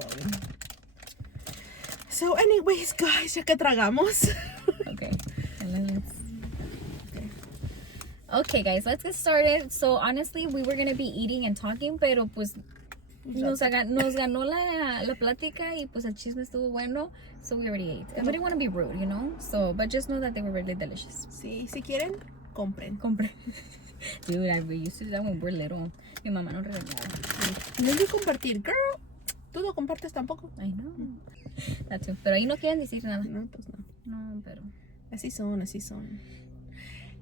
flowing. So anyways, guys, ya que tragamos. Okay. Okay, guys, let's get started. So honestly, we were gonna be eating and talking, pero pues nos ganó la plática y pues el chisme estuvo bueno, so we already ate. And we didn't want to be rude, you know? So, but just know that they were really delicious. Sí, si quieren, compren. Dude, we used to do that when we were little. Mi mamá nos regañaba. No hay que compartir, girl. Tú no compartes tampoco. I know. That too. Pero ahí no quieren decir nada. No, pues no. No, pero... Así son.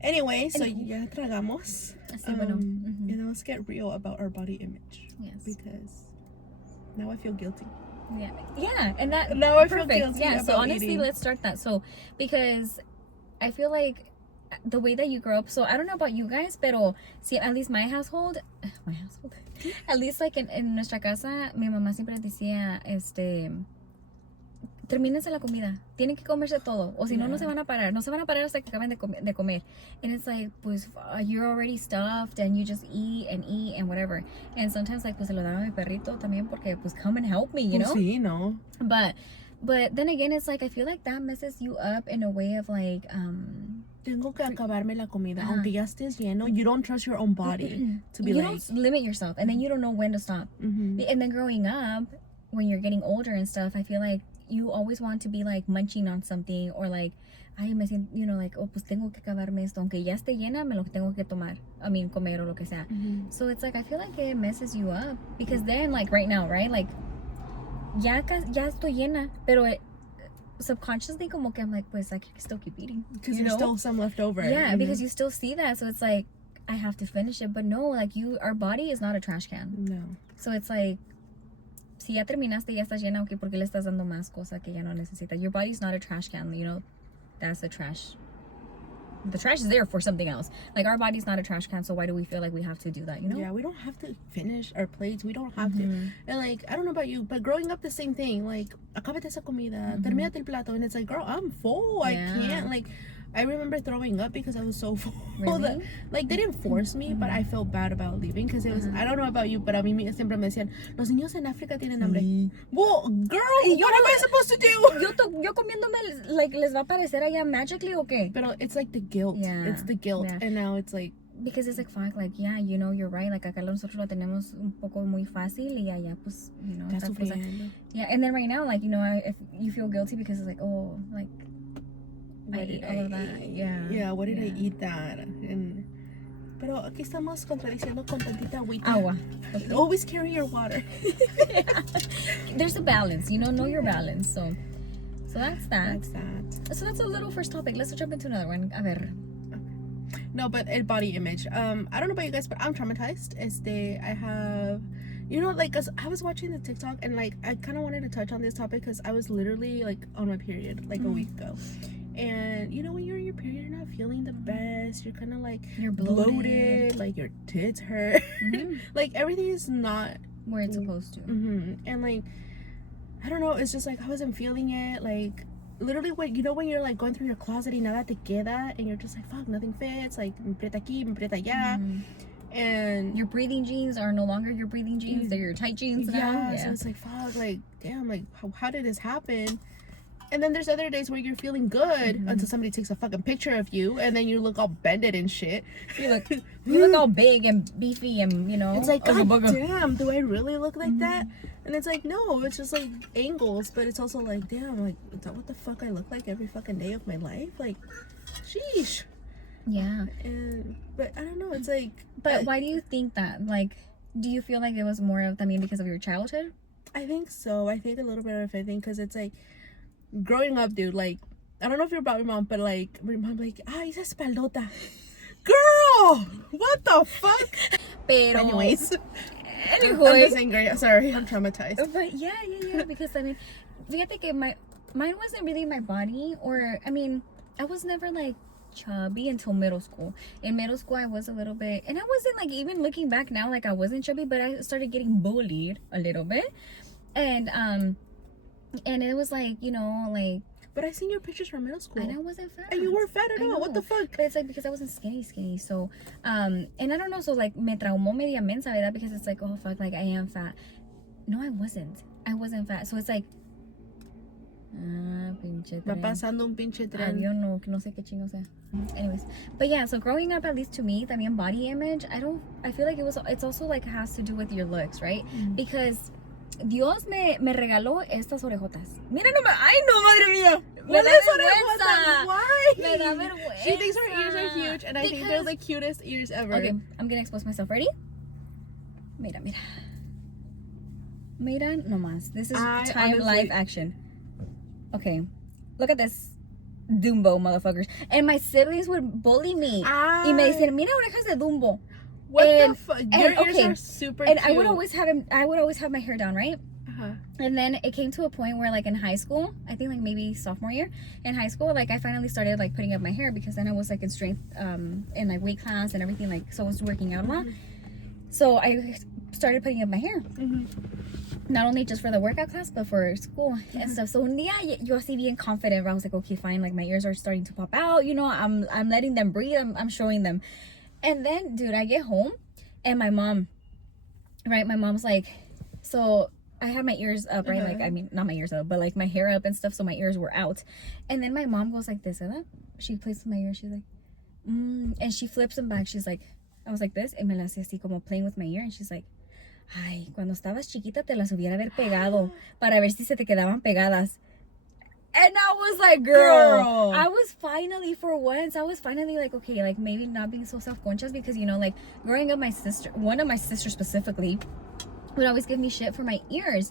Anyway, so ya tragamos. Así, bueno. And let's get real about our body image. Yes. Because now I feel guilty. Yeah, and that... Now I feel perfect. guilty Yeah, so about honestly, eating. let's start that. So, because I feel like the way that you grow up, so I don't know about you guys, pero see, at least my household, at least like en nuestra casa, mi mamá siempre decía, termínense la comida, tienen que comerse todo, o si no, no se van a parar hasta que acaben de comer. And it's like, pues, you're already stuffed and you just eat and whatever. And sometimes like, pues, se lo daba a mi perrito también porque, pues, come and help me, you know? Sí, no. But then again, it's like, I feel like that messes you up in a way of like, Tengo que acabarme la comida, aunque ya estés lleno. You don't trust your own body to be you like... don't limit yourself, and then you don't know when to stop. And then growing up, when you're getting older and stuff, I feel like you always want to be like munching on something, or like, ay, me siento, you know, like, oh, pues tengo que acabarme esto, aunque ya esté llena, me lo tengo que tomar. I mean, comer o lo que sea. So it's like, I feel like it messes you up, because then, like, right now, right, like, ya estoy llena, pero subconsciously como que I'm like, pues I can still keep eating, because there's still some left over. Yeah, because you still see that, so it's like, I have to finish it. But no, like, our body is not a trash can. No. So it's like, si ya terminaste, ya estás llena, okay, ¿por qué le estás dando más cosa que ya no necesita? Your body's not a trash can, you know, that's the trash. The trash is there for something else. Like, our body's not a trash can, so why do we feel like we have to do that, you know? Yeah, we don't have to finish our plates. We don't have to. And like, I don't know about you, but growing up, the same thing. Like, acábate esa comida, termínate el plato, and it's like, girl, I'm full. I can't. Like, I remember throwing up because I was so full. Really? That, like, they didn't force me, but I felt bad about leaving because it was. I don't know about you, but a mí siempre me decían, los niños en África tienen hambre. Well, girl, what am I supposed to do? Yo comiéndome, like, les va a aparecer allá magically, okay? But it's like the guilt. Yeah. It's the guilt, and now it's like. Because it's like, fuck, like, yeah, you know, you're right. Like, acá nosotros lo tenemos un poco muy fácil y allá, pues, you know. That's pues, like, yeah, and then right now, like, you know, if you feel guilty because it's like, oh, like, I ate all of that. Yeah, what did I eat that? Pero aquí estamos contradiciendo con tantita agüita. Agua. Okay. Always carry your water. Yeah. There's a balance, you know your balance. So that's that. So that's a little first topic. Let's jump into another one. A ver. No, but body image. I don't know about you guys, but I'm traumatized. I have, you know, like, cause I was watching the TikTok and like I kind of wanted to touch on this topic because I was literally like on my period like a week ago. And you know, when you're in your period, you're not feeling the best. You're kind of like, you're bloated, like your tits hurt. Like, everything is not where it's supposed to. And like, I don't know, it's just like I wasn't feeling it. Like, literally, when you're like going through your closet y nada te queda, and you're just like, fuck, nothing fits. Like, me aprieta aquí, me aprieta allá. And your breathing jeans are no longer your breathing jeans. They're your tight jeans now. Yeah, so it's like, fuck, like, damn, like, how did this happen? And then there's other days where you're feeling good until somebody takes a fucking picture of you, and then you look all bended and shit. You look all big and beefy, and you know. It's like, god damn, do I really look like that? And it's like, no, it's just like angles, but it's also like, damn, like, is that what the fuck I look like every fucking day of my life? Like, sheesh. Yeah. But I don't know, it's like. But why do you think that? Like, do you feel like it was more of, because of your childhood? I think so. I think a little bit of everything, because it's like, growing up, dude, like, I don't know if you're about my mom, but like, my mom, like, esa espaldota. Girl! What the fuck? Pero, anyways. I'm just angry. Sorry, I'm traumatized. But yeah, because fíjate que mine wasn't really my body, or, I was never like chubby until middle school. In middle school, I was a little bit, and I wasn't like, even looking back now, like I wasn't chubby, but I started getting bullied a little bit. And it was like, you know, like, but I seen your pictures from middle school. And I wasn't fat. And you weren't fat at all. What the fuck? But it's like, because I wasn't skinny. So, and I don't know, so like, me traumó media mensa, ¿verdad? Because it's like, oh fuck, like I am fat. No, I wasn't. I wasn't fat. So it's like, pinche Va tren. pasando un pinche tren. Avión, no sé qué chingo sea. Anyways, but yeah, so growing up, at least to me, también body image, I feel like it's also like has to do with your looks, right? Because Dios me regaló estas orejotas. Mira nomás, ay no, madre mía. Me da vergüenza. Why? Me da vergüenza. She thinks her ears are huge, and I think they're the cutest ears ever. Okay, I'm gonna expose myself. Ready? Mira. Mira nomás. This is time live action. Okay, look at this. Dumbo, motherfuckers. And my siblings would bully me. Y me decían, mira orejas de Dumbo. What the fuck? Your ears are super cute. And I would always have my hair down, right? And then it came to a point where, like, in high school, I think like maybe sophomore year in high school, like I finally started like putting up my hair, because then I was like in strength in like weight class and everything, like, so I was working out a lot. So I started putting up my hair. Not only just for the workout class, but for school and stuff. So un día yo así bien confident, I was like, okay, fine, like my ears are starting to pop out, you know, I'm letting them breathe, I'm showing them. And then, dude, I get home and my mom's like, so I had my ears up, right? Like, I mean, not my ears up, but like my hair up and stuff, so my ears were out. And then my mom goes like this, and she places my ear, she's like, and she flips them back. She's like, I was like this, and me la hacía así como playing with my ear, and she's like, ay, cuando estabas chiquita te las hubiera haber pegado para ver si se te quedaban pegadas. And I was like, girl, I was finally, for once, like, okay, like maybe not being so self-conscious, because, you know, like growing up, one of my sisters specifically would always give me shit for my ears.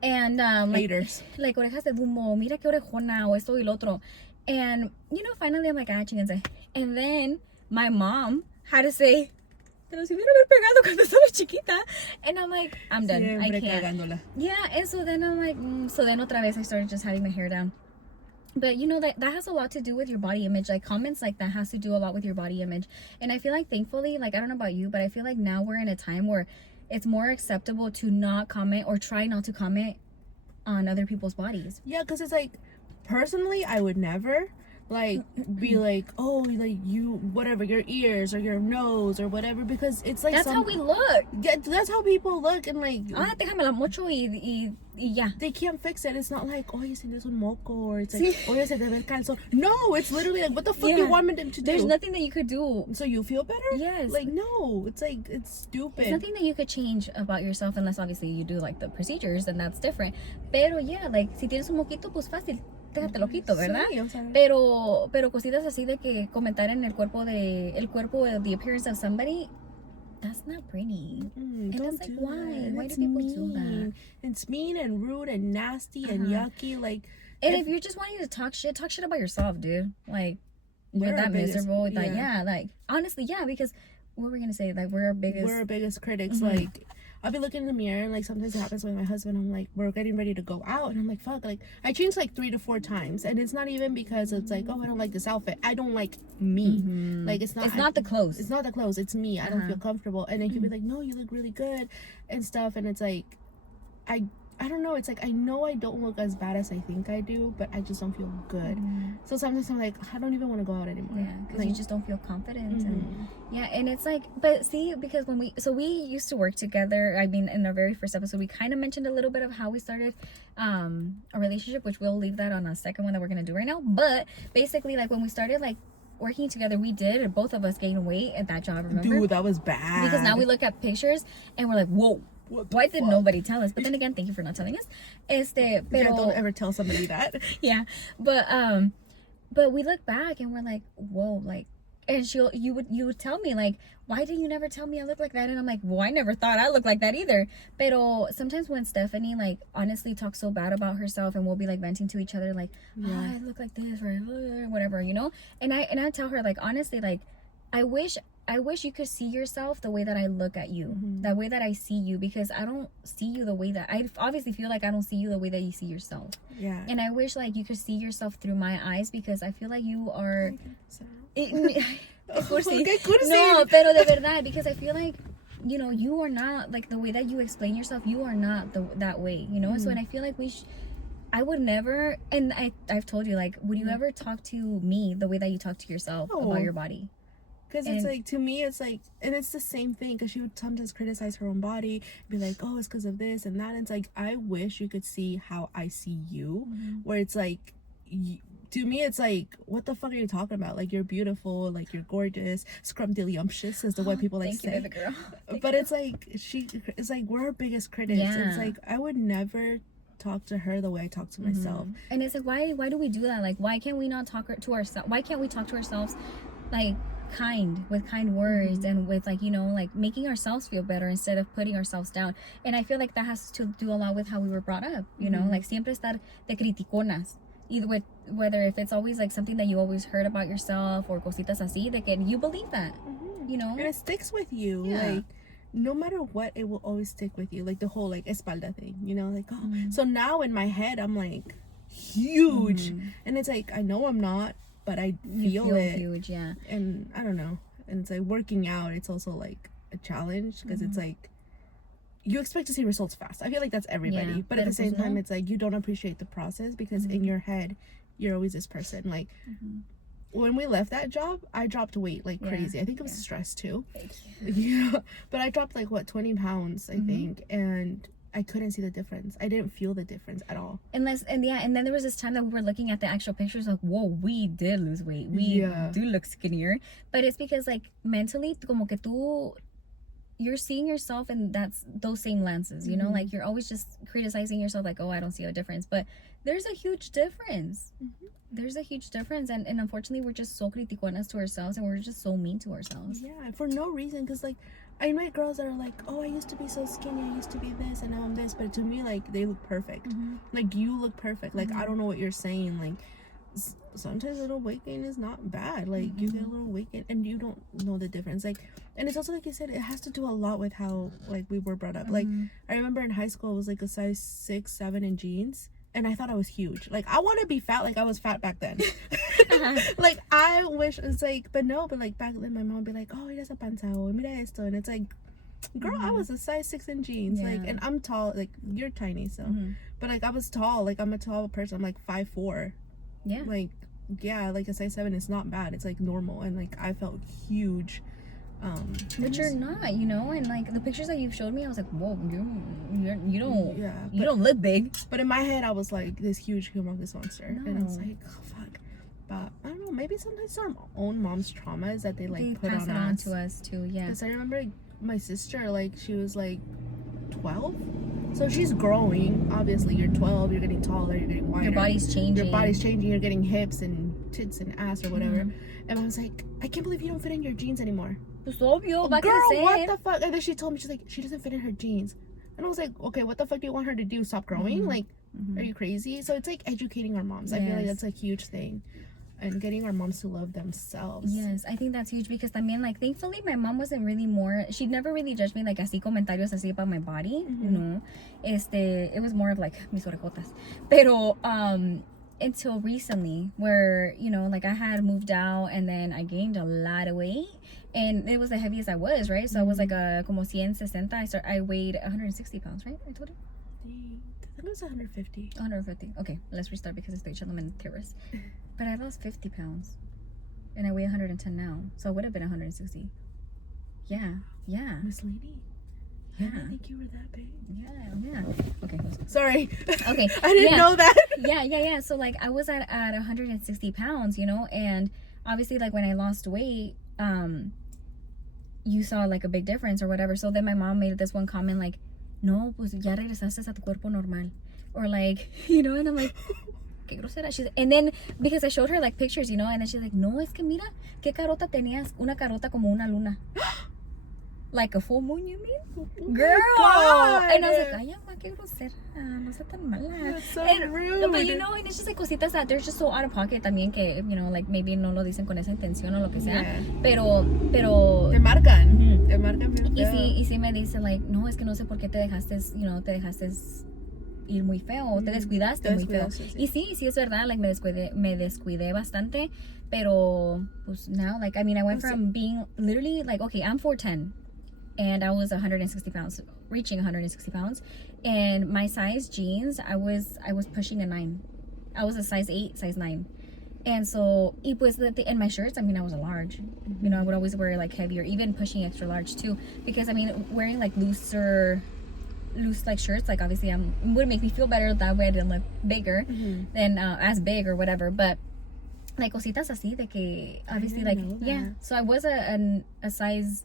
And haters. Like orejas de Dumbo, mira que orejona, o esto y lo otro. And, you know, finally I'm like, chingense. And then my mom had to say, te los hubiera haber pegado cuando estaba chiquita. And I'm like, I'm done. I can't. Cagándola. Yeah, and so then I'm like, so then otra vez I started just having my hair down. But you know, that has a lot to do with your body image. Like comments like that has to do a lot with your body image. And I feel like, thankfully, like, I don't know about you, but I feel like now we're in a time where it's more acceptable to not comment or try not to comment on other people's bodies. Yeah, because it's like, personally, I would never like be like, oh, like you, whatever, your ears or your nose or whatever, because it's like, that's how we look. Yeah, that's how people look. And like, déjamela mucho y ya. They can't fix it. It's not like, oh, you see this un moco, or it's like, oh, ya se te ve el calzón. No, it's literally like, what the fuck you want them to do? There's nothing that you could do. So you feel better? Yes. Like, no, it's like, it's stupid. There's nothing that you could change about yourself, unless obviously you do like the procedures, and that's different. Pero yeah, like, si tienes un moquito, pues fácil. Déjate lo quito, ¿verdad? Sí, o sea, pero cositas así de que comentar en el cuerpo, the appearance of somebody, that's not pretty. And it's like, why? Why do people do that? It's mean and rude and nasty and yucky. Like, and if you're just wanting to talk shit about yourself, dude. Like, you're that miserable. Yeah, like, honestly, yeah, because what were we gonna say? Like, we're our biggest critics. Like, I'll be looking in the mirror, and like sometimes it happens with my husband. I'm like, we're getting ready to go out, and I'm like, fuck, like I changed like 3 to 4 times, and it's not even because it's like, oh, I don't like this outfit. I don't like me. Like, it's not the clothes. It's not the clothes. It's me. I don't feel comfortable. And then he'll be like, no, you look really good, and stuff. And it's like, I don't know. It's like, I know I don't look as bad as I think I do, but I just don't feel good. So sometimes I'm like, I don't even want to go out anymore. Yeah, because like, you just don't feel confident. And yeah, and it's like, but see, because we used to work together. I mean, in our very first episode, we kind of mentioned a little bit of how we started a relationship, which we'll leave that on a second one that we're gonna do right now. But basically, like, when we started like working together, we did both of us gain weight at that job. Remember? Dude, that was bad. Because now we look at pictures and we're like, whoa. Why did nobody tell us? But then again, thank you for not telling us. Pero, yeah, don't ever tell somebody that. Yeah, but we look back and we're like, whoa, like, and you would tell me like, why did you never tell me I look like that? And I'm like, well, I never thought I looked like that either. Pero sometimes when Stephanie like honestly talks so bad about herself, and we'll be like venting to each other like, oh, I look like this or whatever, you know. And I tell her like, honestly, like, I wish you could see yourself the way that I look at you, the way that I see you, because I don't see you the way that I obviously feel like I don't see you the way that you see yourself. Yeah. And I wish like you could see yourself through my eyes, because I feel like you are. No, pero de verdad, because I feel like, you know, you are not like the way that you explain yourself. You are not that way, you know. So, and I feel like I would never, and I've told you, like, would you ever talk to me the way that you talk to yourself about your body? Because it's like, to me, it's like, and it's the same thing, because she would sometimes criticize her own body, be like, oh, it's because of this and that. And it's like, I wish you could see how I see you, where it's like, to me, it's like, what the fuck are you talking about? Like, you're beautiful, like, you're gorgeous, scrumdiddlyumptious is the way people like say. You, girl. But it's like, it's like, we're her biggest critics. Yeah. It's like, I would never talk to her the way I talk to myself. And it's like, why do we do that? Like, why can't we not talk to ourselves? Why can't we talk to ourselves like with kind words and with, like, you know, like making ourselves feel better instead of putting ourselves down? And I feel like that has to do a lot with how we were brought up, you know, like siempre estar de criticonas, either with whether if it's always like something that you always heard about yourself or cositas así, de que you believe that, you know, and it sticks with you. Like, no matter what, it will always stick with you. Like the whole like espalda thing, you know, like, oh, so now in my head I'm like huge, and it's like, I know I'm not, but I feel it huge. Yeah. And I don't know, and it's like working out, it's also like a challenge, because it's like you expect to see results fast. I feel like that's everybody, but at the same time it's like you don't appreciate the process, because in your head you're always this person. Like when we left that job, I dropped weight like crazy. I think it was stress too. Yeah, but I dropped like 20 pounds I think, and I couldn't see the difference. I didn't feel the difference at all. And then there was this time that we were looking at the actual pictures, like, whoa, we did lose weight. We do look skinnier. But it's because, like, mentally, como que you're seeing yourself in those same lenses, you know? Like, you're always just criticizing yourself, like, oh, I don't see a difference. But there's a huge difference. There's a huge difference. And unfortunately, we're just so criticonas to ourselves, and we're just so mean to ourselves. Yeah, for no reason. Because, like, I met girls that are like, oh, I used to be so skinny, I used to be this, and now I'm this. But to me, like, they look perfect. Like, you look perfect. Like, I don't know what you're saying. Like, sometimes a little weight gain is not bad. Like, you get a little weight gain, and you don't know the difference. Like, and it's also, like you said, it has to do a lot with how, like, we were brought up. Like, I remember in high school, it was, like, a size 6, 7 in jeans. And I thought I was huge. Like, I want to be fat like I was fat back then. Like, I wish it's like, but no, but like back then my mom would be like, oh, mira esa panza, o mira esto. And it's like, girl, I was a size 6 in jeans. Like, and I'm tall. Like, you're tiny, so. But like, I was tall. Like, I'm a tall person. I'm like 5'4". Yeah. Like, yeah, like a size 7 is not bad. It's like normal. And like, I felt huge. But you're not, you know, and like the pictures that you've showed me, I was like, whoa, you don't look big. But in my head, I was like this huge humongous monster, and I was like, oh fuck. But I don't know, maybe sometimes our own mom's traumas that they put pass on it on us. to us too, yeah. Because I remember my sister, like, she was like 12, so she's growing. Obviously, you're 12, you're getting taller, you're getting wider. Your body's changing. You're getting hips and tits and ass or whatever. And I was like, I can't believe you don't fit in your jeans anymore. Pues obvio, girl, what the fuck? And then she told me, she's like, she doesn't fit in her jeans. And I was like, okay, what the fuck do you want her to do? Stop growing? Like, are you crazy? So it's like educating our moms. I feel like that's a huge thing. And getting our moms to love themselves. Yes, I think that's huge, because también, like, thankfully my mom wasn't really she'd never really judged me like así comentarios así about my body. No. It was more of like mis orejotas. Pero until recently, where, you know, like I had moved out and then I gained a lot of weight, and it was the heaviest I was, right? So I was like como 160. I weighed 160 pounds, right? I told you. I think it was 150. 150. Okay, let's restart because estoy echándome mentiras. But I lost 50 pounds, and I weigh 110 now, so it would have been 160. Yeah. Miss Lady. Yeah. I didn't think you were that big. Yeah. Okay. Sorry. Okay. I didn't know that. Yeah. So like I was at 160 pounds, you know, and obviously like when I lost weight, you saw like a big difference or whatever. So then my mom made this one comment like, no, pues ya regresaste a tu cuerpo normal, or like, you know, and I'm like, qué grosera. And then because I showed her like pictures, you know, and then she's like, no, es que mira, qué carota tenías, una carota como una luna. Like a full moon, you mean? Girl! And I was like, ay, ma, qué grosera. No sea tan mala. That's so rude. But you know, and it's just like cositas that they're just so out of pocket también que, you know, like maybe no lo dicen con esa intención o lo que sea. Yeah. Pero te marcan. Te marcan bien feo. Y sí me dicen, like, no, es que no sé por qué te dejaste ir muy feo, te descuidaste muy feo. Sí. Y sí es verdad, like me descuidé bastante, pero pues now, like, I mean, I went from being literally like, okay, I'm 4'10", and I was 160 pounds, reaching 160 pounds, and my size jeans, I was pushing a 9. I was a size 8, size 9, And so, y pues, and my shirts, I mean, I was a large. You know, I would always wear like heavier, even pushing extra large too. Because, I mean, wearing like loose like shirts, like obviously it would make me feel better that way. I didn't look bigger than as big or whatever. But like cositas así de que obviously like yeah. So I was a size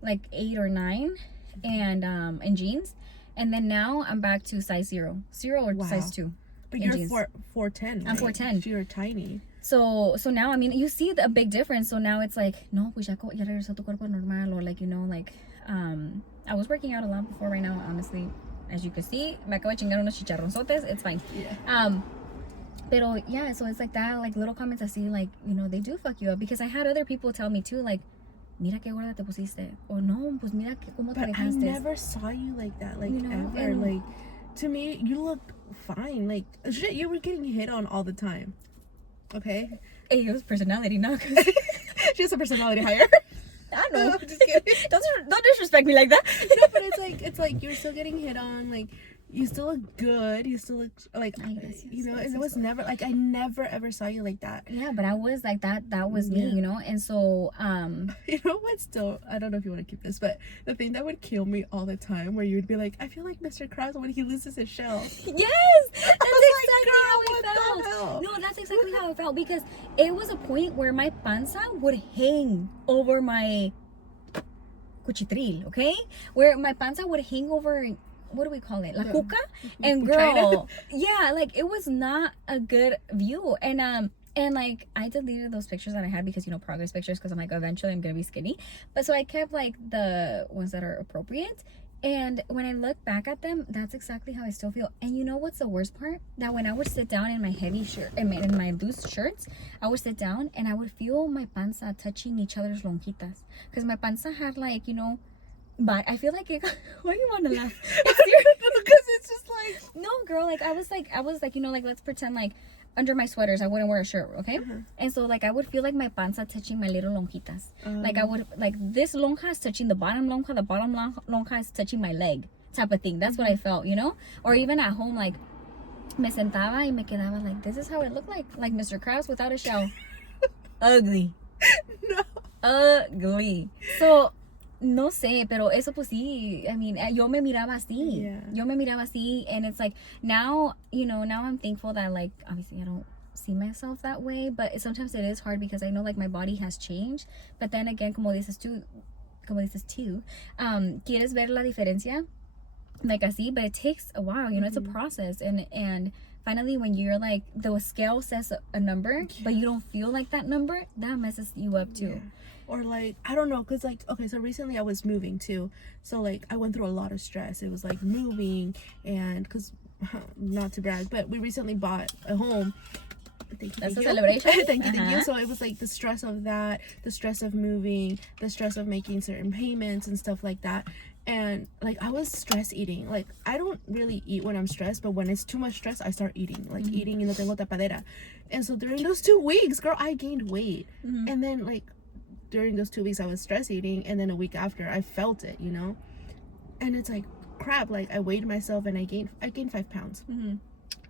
like 8 or 9 and in jeans, and then now I'm back to size 0 or size 2. But you're 4'10". I'm 4'10". You're tiny. So now, I mean, you see a big difference. So now it's like, no, pues ya regresó tu cuerpo normal, or like, you know, like, I was working out a lot before. Right now, honestly, as you can see, me acabo de chingar unos chicharronzotes. It's fine. Yeah. Pero yeah, so it's like that, like little comments I see, like, you know, they do fuck you up, because I had other people tell me too, like, mira qué gorda te pusiste, or no, pues mira cómo te dejaste. I never saw you like that, like, you know, ever. Like, to me, you look fine. Like, shit, you were getting hit on all the time. Okay. Hey, it was personality, not. She has a personality higher. I know. No, just kidding. Don't disrespect me like that. No, but it's like you're still getting hit on. Like, you still look good. You still look like, you know. And it was never like, I never ever saw you like that. Yeah, but I was like that. That was me, you know. And so, you know what? Still, I don't know if you want to keep this, but the thing that would kill me all the time, where you would be like, I feel like Mr. Krabs when he loses his shell. Yes, that's exactly how I felt. No, that's exactly how I felt, because it was a point where my panza would hang over my cuchitril, okay? Where my panza would hang over, what do we call it? La cuca? And girl, yeah, like it was not a good view. And like I deleted those pictures that I had, because, you know, progress pictures, because I'm like, eventually I'm gonna be skinny. But so I kept like the ones that are appropriate. And when I look back at them, that's exactly how I still feel. And you know what's the worst part? That when I would sit down in my heavy shirt, in my loose shirts, I would sit down and I would feel my panza touching each other's lonjitas. Because my panza had, like, you know, but I feel like it. Why do you want to laugh? Because it's just like, no, girl. Like I was like, you know, like, let's pretend like under my sweaters I wouldn't wear a shirt, okay? And so like I would feel like my panza touching my little lonjitas. Like I would, like, this lonja is touching the bottom lonja, the bottom lonja is touching my leg, type of thing. That's what I felt, you know? Or even at home, like, me sentaba y me quedaba like, this is how it looked like Mr. Krabs without a shell. Ugly. No. Ugly. So no sé, pero eso pues sí, I mean, yo me miraba así. Yeah. Yo me miraba así, and it's like, now, you know, now I'm thankful that, like, obviously I don't see myself that way, but sometimes it is hard, because I know, like, my body has changed. But then again, como dices tú, quieres ver la diferencia, like así, but it takes a while, you know. It's a process, and finally when you're like, the scale says a number, but you don't feel like that number, that messes you up too. Yeah. Or like, I don't know, because like, okay, so recently I was moving too, so like I went through a lot of stress. It was like moving, and because not to brag, but we recently bought a home. That's a celebration. Thank you. So it was like the stress of that, the stress of moving, the stress of making certain payments and stuff like that. And like I was stress eating. Like I don't really eat when I'm stressed, but when it's too much stress, I start eating. Like eating, y no tengo tapadera. And so during those 2 weeks, girl, I gained weight. And then like during those 2 weeks I was stress eating, and then a week after I felt it, you know. And it's like, crap, like I weighed myself and I gained 5 pounds.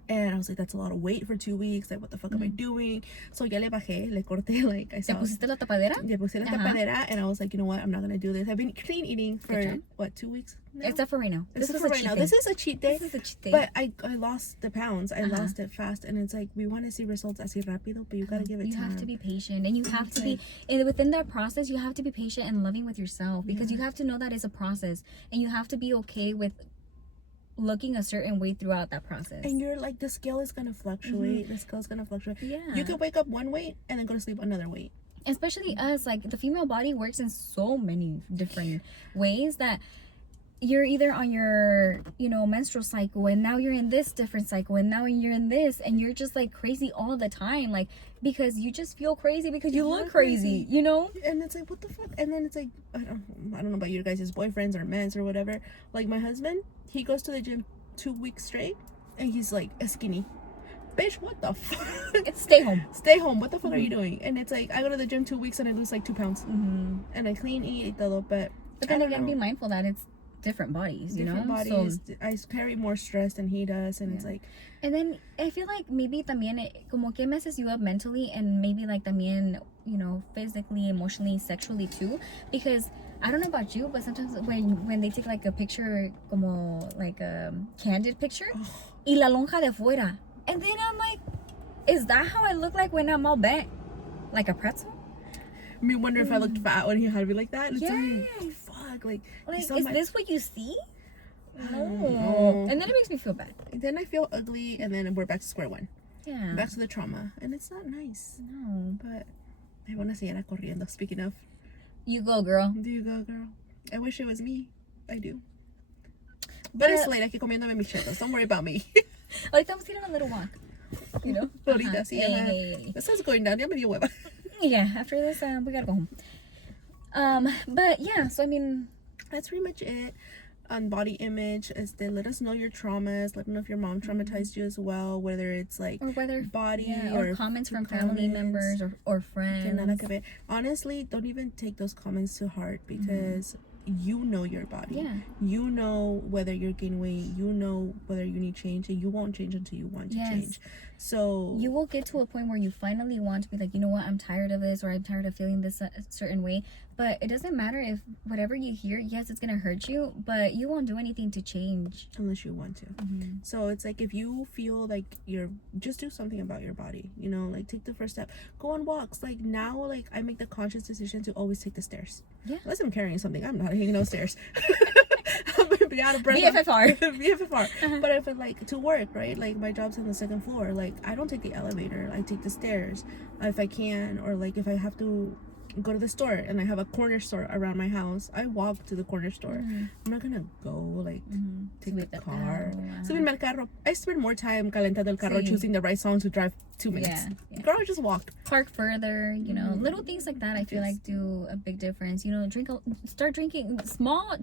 And I was like, that's a lot of weight for 2 weeks. Like, what the fuck am I doing? So ya le bajé, le corté, like, I saw. ¿Te pusiste la tapadera? Le puse la tapadera, and I was like, you know what? I'm not going to do this. I've been clean eating for, what, 2 weeks now? Except for right now. This is right now. This is a cheat day. This is a cheat day. But I lost the pounds. I lost it fast. And it's like, we want to see results así rápido, but you got to give it time. You have to be patient. And you have to be, and within that process, you have to be patient and loving with yourself. Because you have to know that it's a process. And you have to be okay with looking a certain way throughout that process. And you're like, the scale is gonna fluctuate. The scale is gonna fluctuate. Yeah. You could wake up one weight and then go to sleep another weight. Especially us, like, the female body works in so many different ways that you're either on your, you know, menstrual cycle, and now you're in this different cycle, and now you're in this, and you're just like crazy all the time, like, because you just feel crazy because you look crazy, you know. And it's like, what the fuck? And then it's like, I don't know about your guys' boyfriends or men's or whatever. Like my husband, he goes to the gym 2 weeks straight, and he's like skinny. Bitch, what the fuck? Stay home. Stay home. What the fuck are you doing? And it's like, I go to the gym 2 weeks and I lose like 2 pounds. And I clean, eat, todo, but then again, be mindful that it's different bodies, you different know? bodies. So, I carry more stress than he does, and it's like. And then I feel like maybe también como que messes you up mentally, and maybe like también, you know, physically, emotionally, sexually too, because I don't know about you, but sometimes when they take like a picture, como like a candid picture, y la lonja de fuera, and then I'm like, is that how I look like when I'm all bent, like a pretzel? Me wonder if I looked fat when he had me like that. And Yes. it's like, fuck, like is this what you see? No. No. And then it makes me feel bad. Then I feel ugly, and then we're back to square one. Yeah. Back to the trauma, and it's not nice. No. But I want to seguir corriendo. Speaking of, you go, girl. Do you go, girl? I wish it was me. I do. But it's late. Aquí comiéndome mis chetos. Don't worry about me. Ahorita vamos a ir on a little walk. You know? Ahorita, sí. The sun's going down. Ya me dio hueva. Yeah, after this, we gotta go home. But yeah, so I mean, that's pretty much it on body image. Is they let us know your traumas. Let us know if your mom traumatized you as well, whether it's like or whether body or comments from family members or friends. Honestly, don't even take those comments to heart, because you know your body. Yeah. You know whether you're gaining weight. You know whether you need change, and you won't change until you want to change. So you will get to a point where you finally want to be like, you know what, I'm tired of this, or I'm tired of feeling this a certain way. But it doesn't matter if whatever you hear, yes, it's gonna hurt you, but you won't do anything to change unless you want to. So it's like, if you feel like just do something about your body, you know, like take the first step, go on walks. Like now, like I make the conscious decision to always take the stairs. Yeah. Unless I'm carrying something, I'm not taking no stairs. I'm gonna be out of breath. BFFR. But if it like to work, right? Like my job's on the second floor. Like I don't take the elevator. I take the stairs if I can, or like if I have to go to the store and I have a corner store around my house, I walk to the corner store. I'm not gonna go like take the car. Subirme al carro. I spend more time calentando el carro, choosing the right song to drive 2 minutes. Girl, I just walk. Park further, you know, little things like that. I feel like do a big difference. You know, start drinking. Small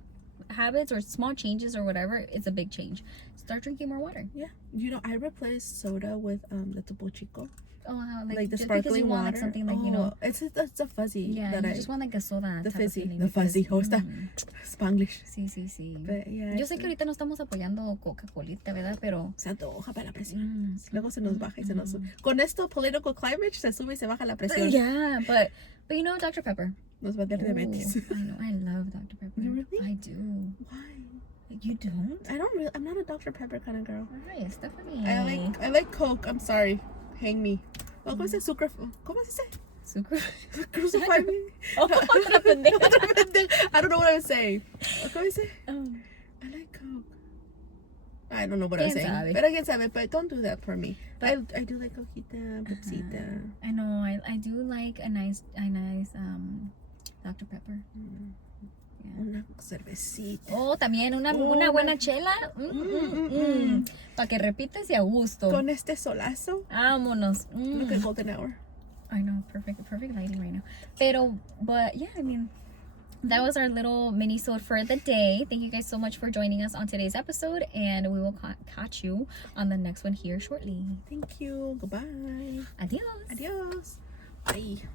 habits or small changes or whatever, it's a big change. Start drinking more water. Yeah, you know, I replaced soda with the Topo Chico. Oh, like the just sparkling because you want water. Like something like, you know, it's a fuzzy. Yeah, you just want like a soda. The fuzzy. Spanglish. Sí. But yeah, yo sé que ahorita no estamos apoyando Coca-Colita, ¿verdad? Pero se antoja para la presión. Luego se nos baja y se nos sube. Con esto political climate se sube y se baja la presión. Yeah, but you know, Dr. Pepper. Nos va a dar diabetes. I know. I love Dr. Pepper. You really? I do. Why? You don't? I don't really. I'm not a Dr. Pepper kind of girl. Ay, Stephanie. I like Coke. I'm sorry. Hang me. ¿Cómo se dice? ¿Cómo se dice? Crucify me. Otra pendeja. I don't know what I was saying. ¿Cómo se dice? I like Coke. I don't know what I was saying. Pero quién sabe. But don't do that for me. But I do like Coquita, Pepsita. I know. I do like a nice Dr. Pepper. Una cervecita. Oh, también una buena chela. Para que repites y a gusto. Con este solazo. Vámonos. Look at golden hour. I know, perfect lighting right now. But yeah, I mean, that was our little mini-sode for the day. Thank you guys so much for joining us on today's episode, and we will catch you on the next one here shortly. Thank you. Goodbye. Adios. Bye.